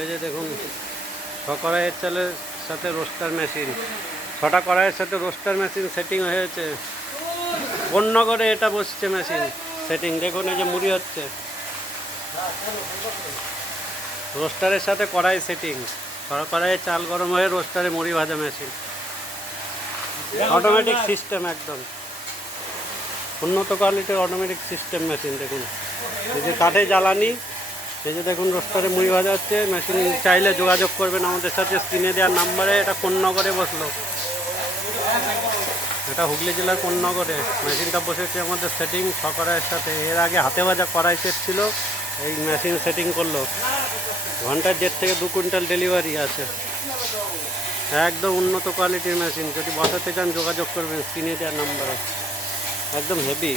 এই যে দেখুন, ছ কড়াইয়ের চালের সাথে রোস্টার মেশিন। ছটা কড়াইয়ের সাথে রোস্টার মেশিন সেটিং হয়েছে। করে এটা বসছে মেশিন সেটিং? দেখুন, এই যে মুড়ি হচ্ছে। রোস্টারের সাথে কড়াই সেটিং। কড়াইয়ে চাল গরম হয়ে রোস্টারে মুড়ি ভাজা মেশিন। অটোমেটিক সিস্টেম একদম। উন্নত কোয়ালিটির অটোমেটিক সিস্টেম মেশিন দেখুন। এই যে কাঠে জ্বালানি এই যে দেখুন, রোস্টারে মুড়ি ভাজা হচ্ছে। মেশিন চাইলে যোগাযোগ করবেন আমাদের সাথে স্ক্রিনে দেওয়ার নাম্বারে। এটা কোন্নগরে বসল। এটা হুগলি জেলার কোন্নগরে। মেশিনটা বসেছে আমাদের সেটিং ছকড়াইয়ের সাথে। এর আগে হাতে ভাজা করাই সেট ছিল। এই মেশিন সেটিং করল। ঘণ্টার দেড় থেকে দু কুইন্টাল ডেলিভারি আছে। একদম উন্নত কোয়ালিটির মেশিন যদি বসাতে চান, যোগাযোগ করবেন স্ক্রিনে দেওয়ার নাম্বারে। একদম হেভি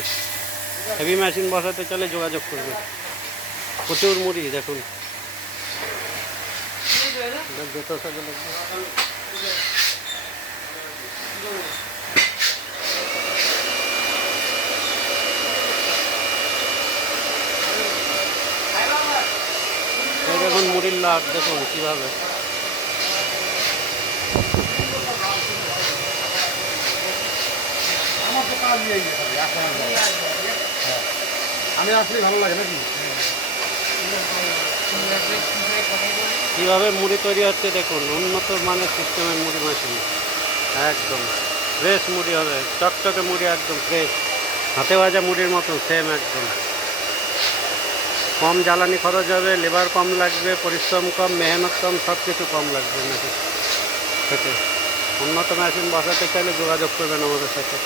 হেভি মেশিন বসাতে চাইলে যোগাযোগ করবেন। প্রচুর মুড়ি দেখুন দেখুন মুড়ির লাভ দেখুন কীভাবে। আমি আসলে ভালো লাগে নাকি কীভাবে মুড়ি তৈরি হচ্ছে দেখুন, উন্নত মানের সিস্টেমের মুড়ি মেশিন একদম ফ্রেশ মুড়ি হবে, চকচকে মুড়ি একদম ফ্রেশ হাতে ভাজা মুড়ির মতন সেম একদম। কম জ্বালানি খরচ হবে লেবার কম লাগবে, পরিশ্রম কম, মেহনত কম সব কিছু কম লাগবে। মেশিন থেকে উন্নত মেশিন বসাতে চাইলে যোগাযোগ করবেন আমাদের সাথে।